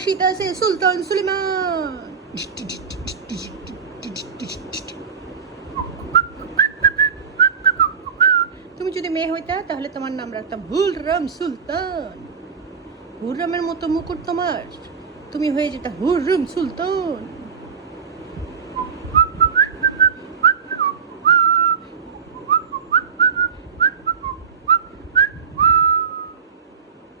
আসিতেছে সুলতান সুলেমান। তুমি যদি মেয়ে হইতা তাহলে তোমার নাম রাখতাম হুররাম সুলতান। হুররামের মতো মুকুট তোমার, তুমি হয়ে যেতা হুররাম সুলতান।